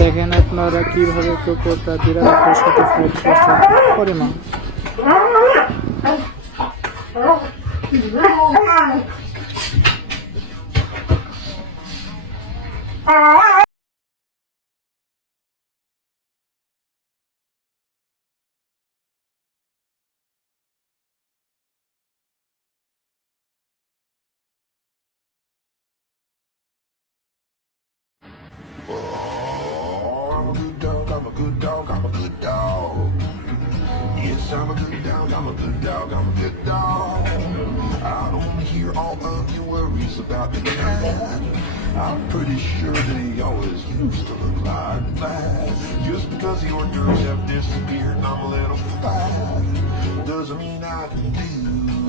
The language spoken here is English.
দেখেন আপনারা কিভাবে কুকুরটা বিড়ালটার সাথে ফাইট করছে। ওরে মা! Oh, I'm a good dog, I'm a good dog, I'm a good dog. Yes, I'm a good dog, I'm a good dog, I'm a good dog. I don't hear all of your worries about the cat. I'm pretty sure that he always used to look like that. Just because the hors d'oeuvres have disappeared and I'm a little fat doesn't mean I can do